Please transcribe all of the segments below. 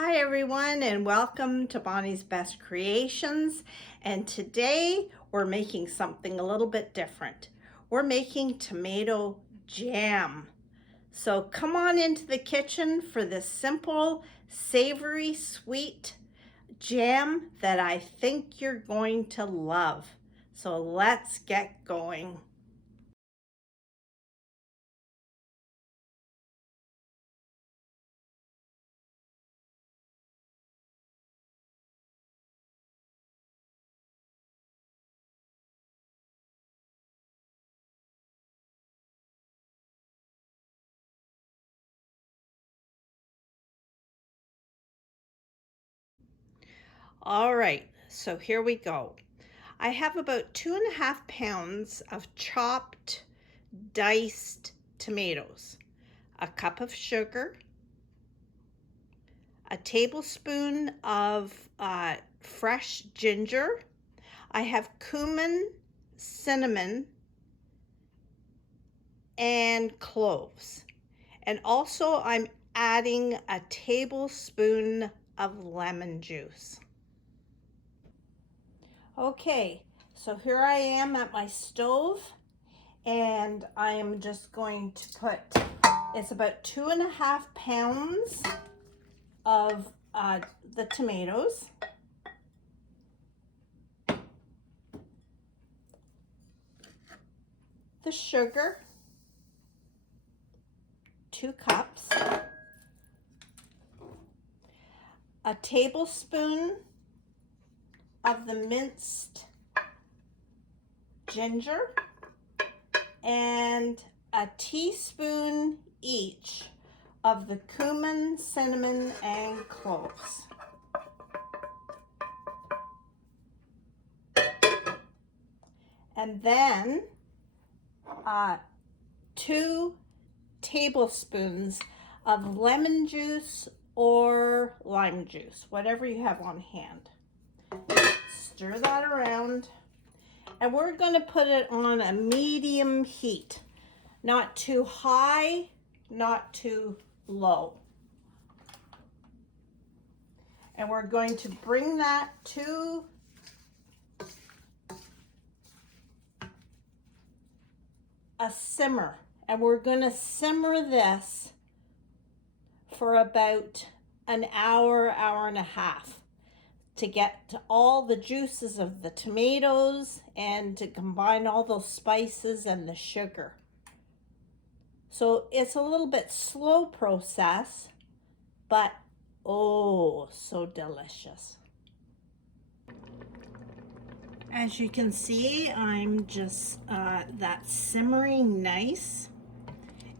Hi everyone, and welcome to Bonnie's Best Creations. And today we're making something a little bit different. We're making tomato jam. So come on into the kitchen for this simple, savory, sweet jam that I think you're going to love. So let's get going. All right, so here we go. I have about 2.5 pounds of chopped, diced tomatoes, a cup of sugar, a tablespoon of fresh ginger. I have cumin, cinnamon, and cloves. And also I'm adding a tablespoon of lemon juice. Okay, so here I am at my stove, and I am just going to put, it's about 2.5 pounds of the tomatoes. The sugar, 2 cups, a tablespoon of the minced ginger, and a teaspoon each of the cumin, cinnamon, and cloves. And then 2 tablespoons of lemon juice or lime juice, whatever you have on hand. Stir that around, and we're going to put it on a medium heat, not too high, not too low. And we're going to bring that to a simmer, and we're going to simmer this for about an hour, hour and a half to get to all the juices of the tomatoes and to combine all those spices and the sugar. So it's a little bit slow process, but oh, so delicious. As you can see, I'm just that's simmering nice,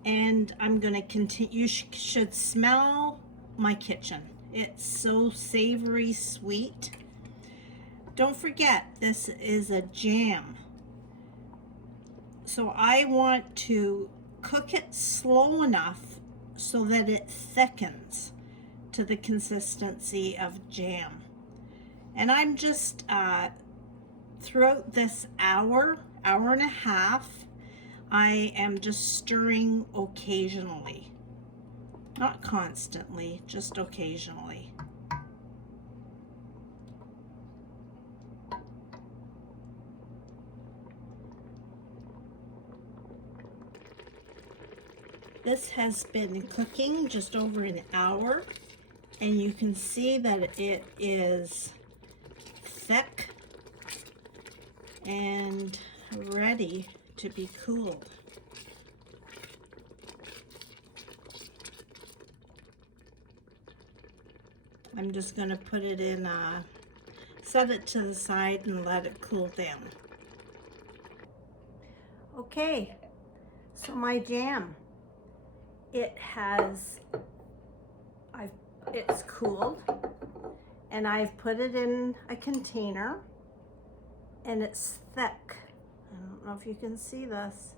and I'm gonna continue. You should smell my kitchen. It's so savory, sweet. Don't forget, this is a jam. So I want to cook it slow enough so that it thickens to the consistency of jam. And I'm just, throughout this hour, hour and a half, I am just stirring occasionally. Not constantly, just occasionally. This has been cooking just over an hour, and you can see that it is thick and ready to be cooled. I'm just going to put it in, set it to the side and let it cool down. Okay, so my jam, it's cooled, and I've put it in a container, and it's thick. I don't know if you can see this.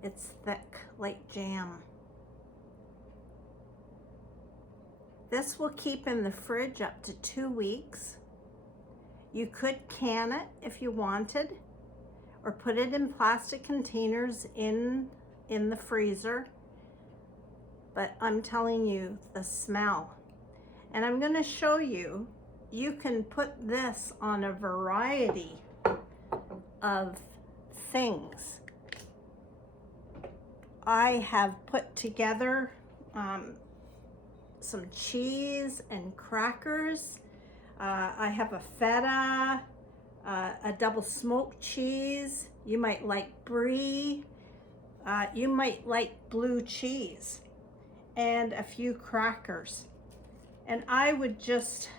It's thick like jam. This will keep in the fridge up to 2 weeks. You could can it if you wanted, or put it in plastic containers in the freezer. But I'm telling you, the smell. And I'm going to show you, you can put this on a variety of things. I have put together some cheese and crackers. I have a feta, a double smoked cheese. You might like brie. You might like blue cheese, and a few crackers. And I would just,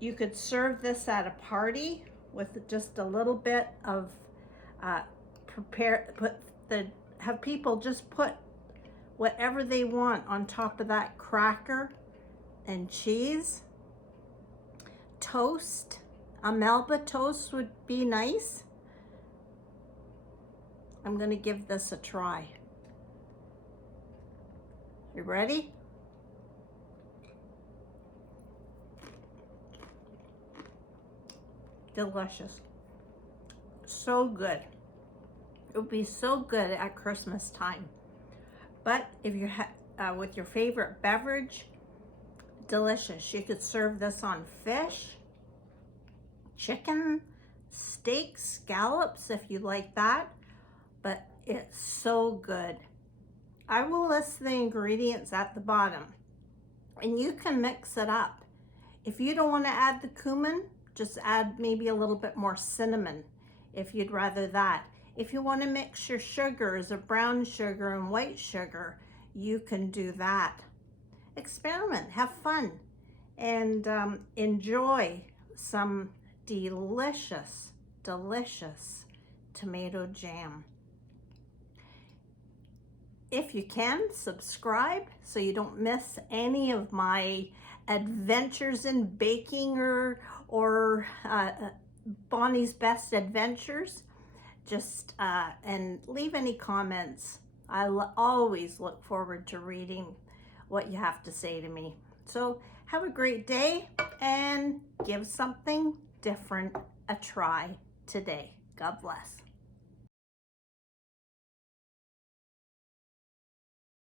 you could serve this at a party with just a little bit of have people just put whatever they want on top of that cracker and cheese. Toast, a Melba toast would be nice. I'm gonna give this a try. You ready? Delicious. So good. It would be so good at Christmas time. But if you with your favorite beverage, delicious. You could serve this on fish, chicken, steak, scallops if you like that. But it's so good. I will list the ingredients at the bottom, and you can mix it up. If you don't want to add the cumin, just add maybe a little bit more cinnamon if you'd rather that. If you want to mix your sugars of brown sugar and white sugar, you can do that. Experiment, have fun, and enjoy some delicious, delicious tomato jam. If you can, subscribe so you don't miss any of my adventures in baking or Bonnie's Best Adventures. Just and leave any comments. I always look forward to reading what you have to say to me. So have a great day and give something different a try today. God bless.